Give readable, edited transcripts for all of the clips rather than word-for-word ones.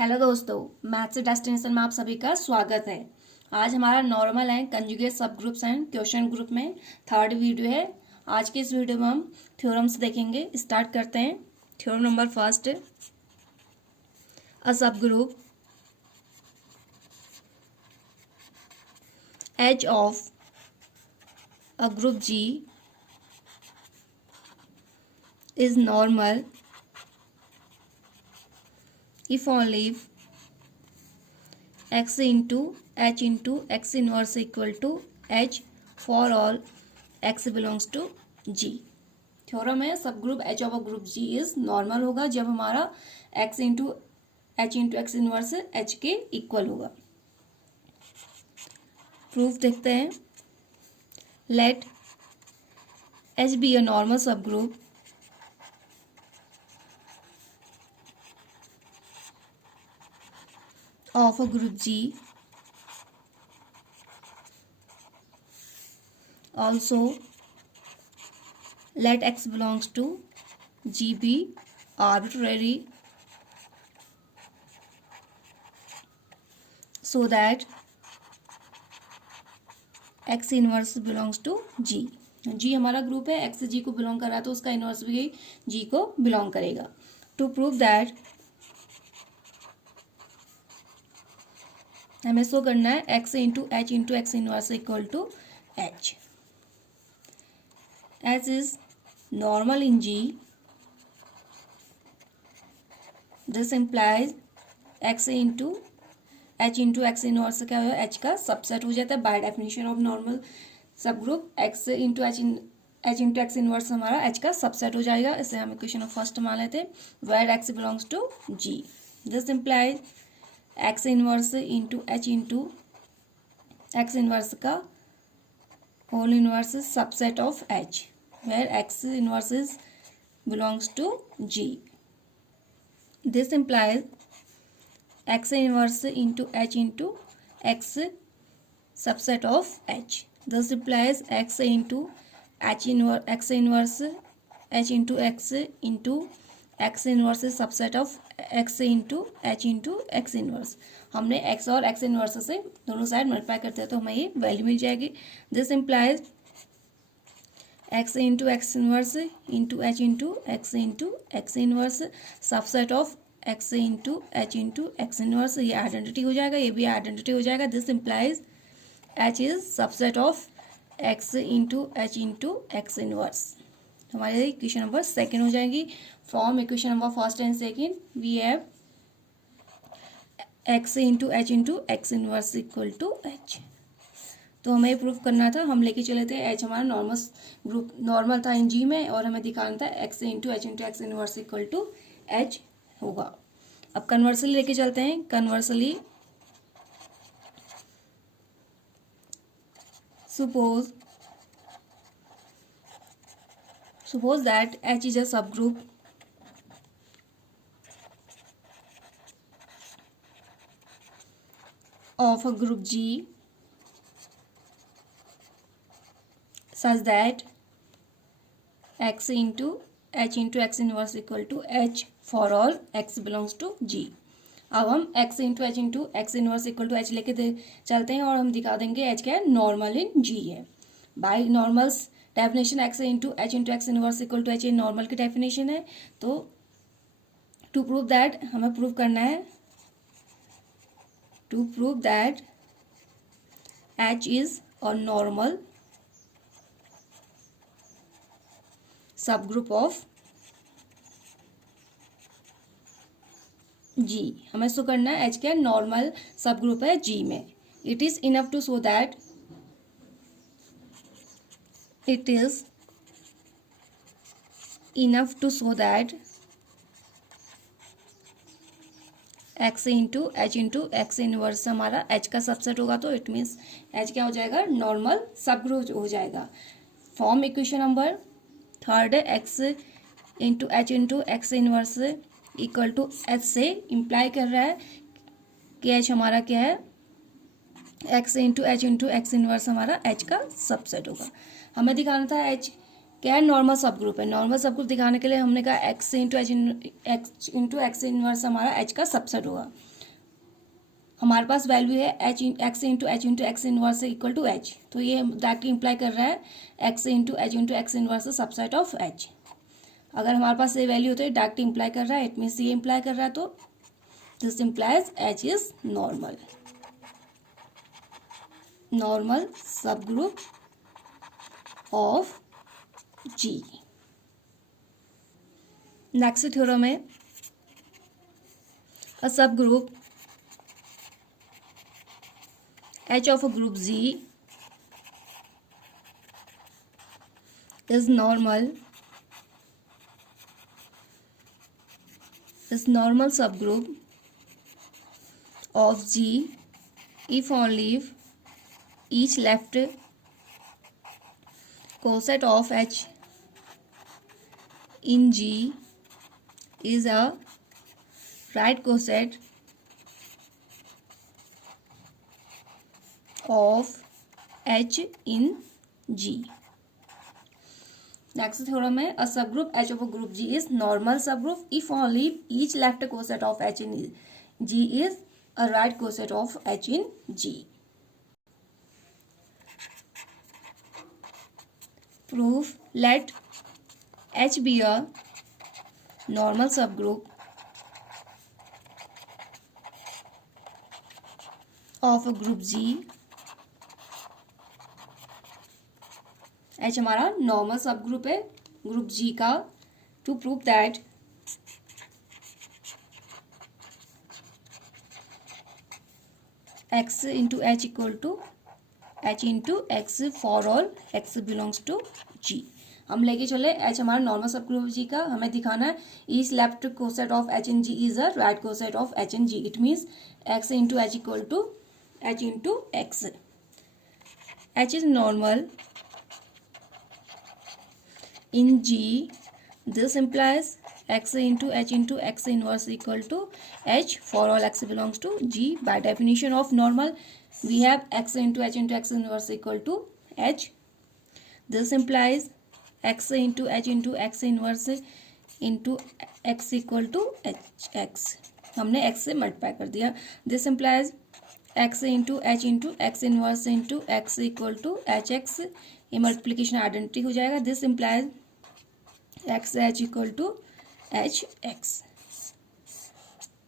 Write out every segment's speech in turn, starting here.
Hello दोस्तों, maths destination में आप सभी का स्वागत है। आज हमारा नॉर्मल एंड कंजुगेट सब ग्रुप्स एंड क्वेश्चन ग्रुप में थर्ड वीडियो है। आज के इस वीडियो में हम थ्योरम्स देखेंगे। स्टार्ट करते हैं। Theorem number first, a subgroup H of a group G is normal if only x into h into x inverse equal to h for all x belongs to g। Theorem है subgroup H of a group G is normal होगा जब हमारा x into x inverse h के इक्वल होगा। Proof देखते हैं। Let h be a normal subgroup of a group G, also let x belongs to G be arbitrary so that x inverse belongs to G। G हमारा group है, x G को belong कर रहा है तो उसका inverse भी G को बिलोंग करेगा। टू प्रूव दैट हमें शो करना है x into x inverse equal to h। H is normal in G. This implies x into x inverse क्या होगा, h का सबसेट हो जाता है बाय डेफिनेशन ऑफ नॉर्मल सब group. x into x inverse हमारा h का सबसेट हो जाएगा। इसे हम इक्वेशन ऑफ फर्स्ट मान लेते हैं, where x belongs to g। This implies x inverse into x inverse का whole inverse subset of h, where x inverse is belongs to G. This implies x inverse into x subset of h. This implies x into h inverse h into x inverse is subset of x into x inverse। हमने x और x inverse से दोनों side multiply करते हैं तो हमें ये value मिल जाएगी। This implies x into x inverse into x inverse subset of x into x inverse. ये आइडेंटिटी हो जाएगा, ये भी आइडेंटिटी हो जाएगा। This implies h is subset of x into x inverse. हमारे इक्वेशन नंबर सेकेंड हो जाएगी। From equation number first and second we have x into x inverse equal to h। तो हमें प्रूव करना था, हम लेके चले थे h हमारा नॉर्मल था इन जी में और हमें दिखाना था x into x inverse equal to h होगा। अब कन्वर्सली लेके चलते हैं। Conversely suppose that h is a subgroup of a group G such that x into x inverse equal to h for all x belongs to G। अब हम x into x inverse equal to h लेके चलते हैं और हम दिखा देंगे h क्या है, नॉर्मल इन G है। By normal's definition x into x inverse equal to h ये नॉर्मल की डेफिनेशन है। तो टू प्रूव दैट हमें प्रूव करना है, to prove that h is a normal subgroup of G। हमें शो करना है h क्या नॉर्मल सब ग्रुप है G में। It is enough to show that x into x inverse हमारा h का सबसेट होगा तो इट मीन्स h क्या हो जाएगा, नॉर्मल सब ग्रुप हो जाएगा। From equation number third x into x inverse equal to h से इम्प्लाई कर रहा है कि h हमारा क्या है, x इंटू x इनवर्स हमारा h का सबसेट होगा। हमें दिखाना था h क्या है, नॉर्मल सब ग्रुप है। नॉर्मल सब ग्रुप दिखाने के लिए हमने कहा एक्स इंटू एक्स इनवर्स हमारा एच का सबसेट होगा। हमारे पास वैल्यू है H x into x inverse equal to H, तो ये डायरेक्टली इंप्लाई कर रहा है x into x inverse subset of H. अगर हमारे पास ये वैल्यू होती है डायरेक्टली इंप्लाई कर रहा है, इट मीन्स ये इंप्लाई कर रहा है, तो this implies H is normal subgroup of G. Next theorem है a subgroup H of a group G is normal subgroup of G if only if each left coset of H in G is a right coset of H in G. Next theorem है a subgroup H of a group G is normal subgroup if only each left coset of H in G is a right coset of H in G. Proof: let H be a normal subgroup of a group G. H हमारा normal subgroup है group G का। To prove that x into H equal to h into x for all x belongs to G। हम लेके चले h हमारा normal सब group G का, हमें दिखाना है each left coset of h in G is a right coset of h in G। It means x into H equal to h into x. h इज नॉर्मल in G. This implies x into x inverse equal to h for all x belongs to G. By definition of normal, we have x into x inverse equal to h. This implies x into x inverse into x equal to x. हमने x से multiply कर दिया। This implies x into x inverse into x equal to hx. ये multiplication identity हो जाएगा। This implies x H equal to H X.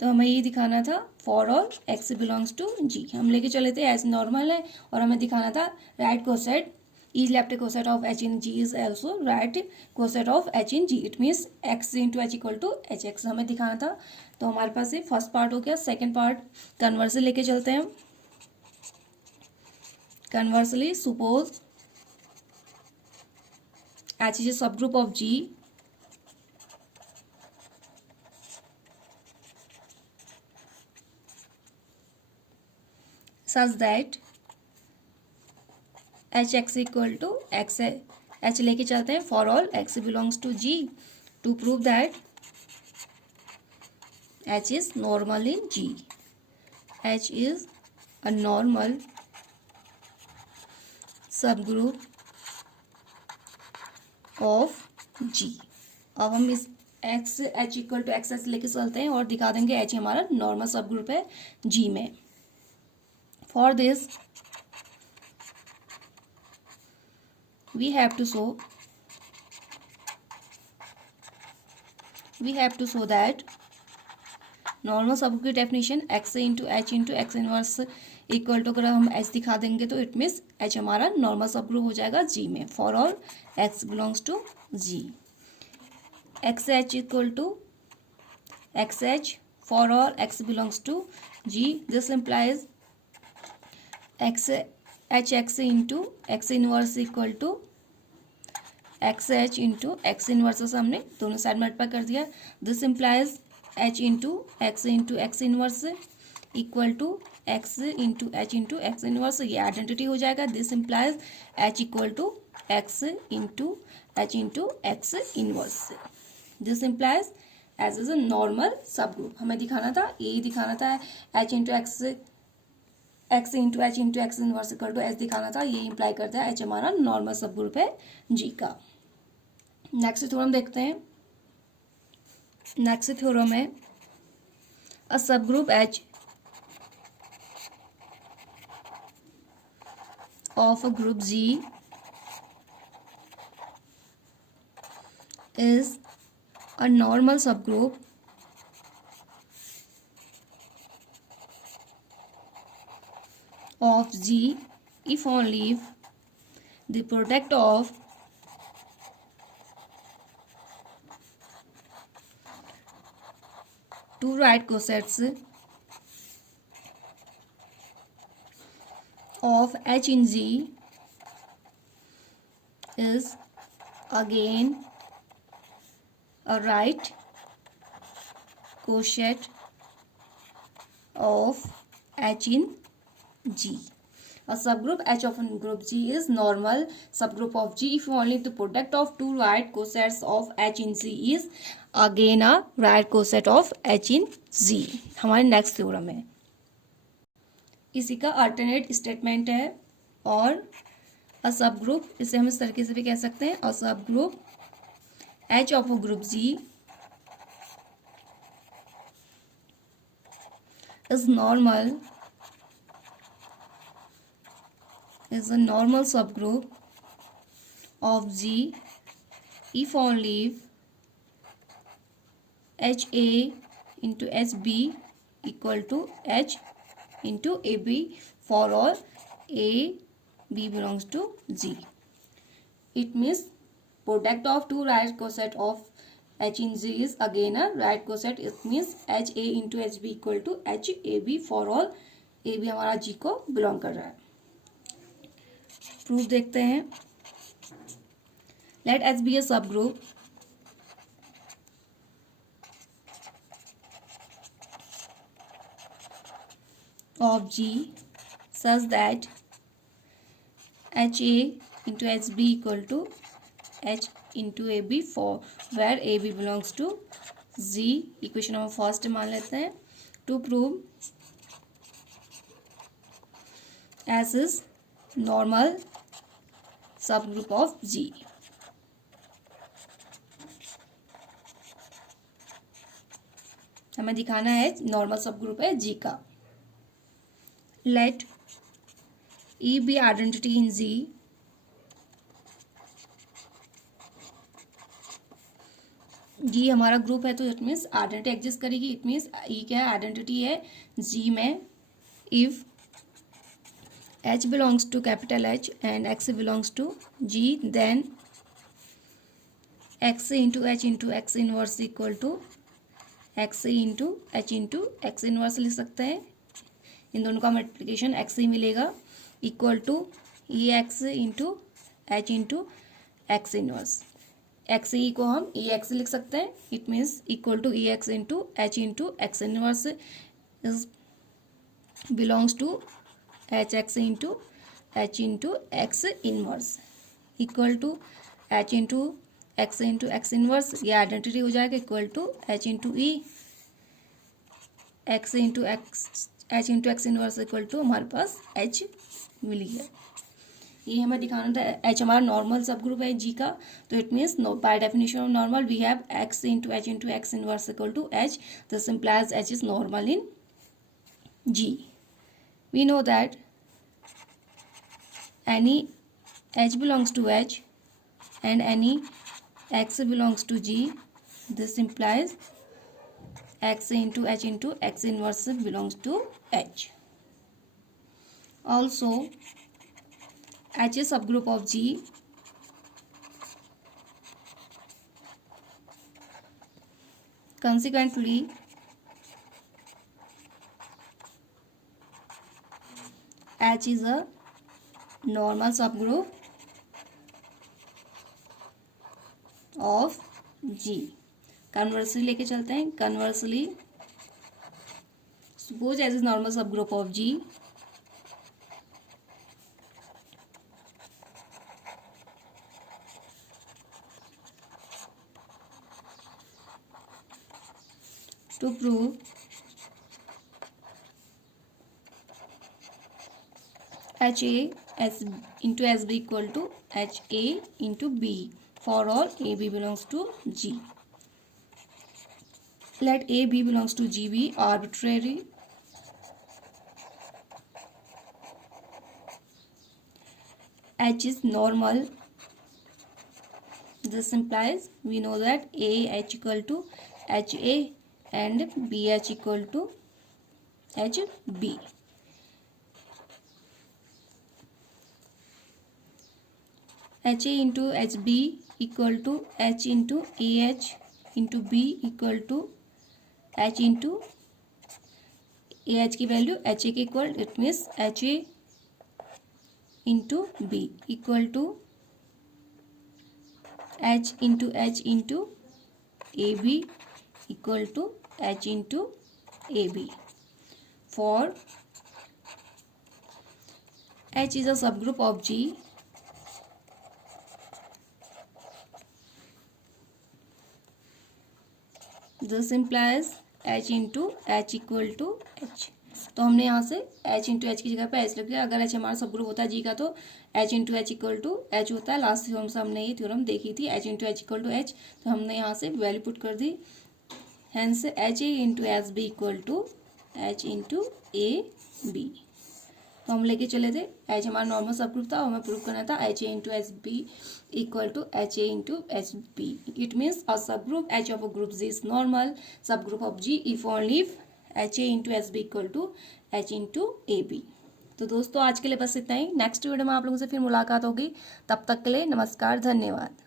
तो हमें ये दिखाना था for all X belongs to G. हम लेके चले थे एच नॉर्मल है और हमें दिखाना था right coset is left coset of H in G is also right coset of H in G. It means x into H equal to H x हमें दिखाना था। तो हमारे पास ये फर्स्ट पार्ट हो गया। सेकेंड पार्ट कन्वर्सली लेके चलते हैं हम। Conversely suppose H is a subgroup of G such that hx equal to x है। h लेके चलते हैं for all x belongs to G to prove that h is normal in G. h is a normal subgroup of G। अब हम इस x h equal to x H लेके चलते हैं और दिखा देंगे h हमारा नॉर्मल सब ग्रुप है G में। For this we have to show that normal subgroup की डेफिनेशन x into x inverse equal to अगर हम h दिखा देंगे तो इट मीन्स h हमारा नॉर्मल सब ग्रुप हो जाएगा G में for all x belongs to G। X H equal to x H for all x belongs to G। This implies x H x into x inverse equal to x H into x inverse हमने दोनों side multiply कर दिया। This implies h into x inverse equal to x into x inverse. ये identity हो जाएगा। This implies h equal to x into x inverse. This implies H is a normal subgroup. हमें दिखाना था यही दिखाना था h into x into x inverse equal to H दिखाना था। ये इम्प्लाई करता है h हमारा नॉर्मल सब ग्रुप है G का। नेक्स्ट थ्योरम देखते हैं। नेक्स्ट थ्योरम है a subgroup H of a group G is a normal subgroup of G if only if the product of two right cosets of H in G is again a right coset of H in G. A subgroup H of a group G is normal subgroup of G if only the product of two right cosets of H in G is again a right coset of H in G. हमारे next theorem है। इसी का alternate statement है। और अ सब group, इसे हम इस तरीके से भी कह सकते हैं, अ subgroup H of a group G is a normal subgroup of G if only if HA into HB equal to H into AB for all A B belongs to G. It means product of two right coset of H in G is again a right coset. It means HA into HB equal to HAB for all AB हमारा G को belong कर रहा है। Proof देखते हैं। Let H be a subgroup of G such that HA into HB equal to H into AB for where AB belongs to G। Equation number first मान लेते हैं। To prove S is normal subgroup of G। हमें दिखाना है normal subgroup है G का। Let E be identity in G G हमारा group है तो इट मीन्स आइडेंटिटी एग्जिस्ट करेगी। इट मीन्स E क्या है, आइडेंटिटी है G में। If H belongs to capital H and X belongs to G then X into H into X inverse equal to X into H into X inverse लिख सकते हैं। इन दोनों का multiplication X ही मिलेगा equal to E X into H into x inverse. X E को हम E X लिख सकते हैं। It means equal to E X into x inverse is belongs to H x into x inverse equal to H into x inverse. ये identity हो जाएगा equal to H into E X into x inverse equal to हमारे पास H मिल गया। ये हमें दिखाना था एच हमारा नॉर्मल सब ग्रुप है जी का। तो it means by definition of normal we have x into x inverse equal to H. This implies H is normal in G. We know that any h belongs to H and any x belongs to G. This implies x into x inverse belongs to H. Also H is subgroup of G consequently H is a normal subgroup of G. Conversely लेके चलते हैं। Conversely suppose H is normal subgroup of G to prove HA S into SB equal to HA into B for all AB belongs to G. Let AB belongs to G be arbitrary H is normal. This implies we know that AH equal to HA and BH equal to HB. HA into HB equal to H into AH into B equal to H into AH की value HA के equal, it means HA into B equal to H into AB equal to H into AB. For H is a subgroup of G, this implies H into H equal to H. तो हमने यहाँ से H into H की जगह पे H रख दिया. अगर H हमारा सब ग्रुप होता है G का तो H into H equal to H होता है. लास्ट थ्योरम से हमने ये थ्योरम देखी थी, H into H equal to H. तो हमने यहाँ से वैल्यू पुट कर दी. Hence H A into S B equal to H into A B. तो हम लेके चले थे H हमारा नॉर्मल सब ग्रुप था और हमें प्रूव करना था H A into S B equal to H A into H B. It means a subgroup H of a group G is normal subgroup of G if only if H A into S B equal to H into A B. तो दोस्तों आज के लिए बस इतना ही. Next video में आप लोगों से फिर मुलाकात होगी. तब तक के लिए नमस्कार, धन्यवाद.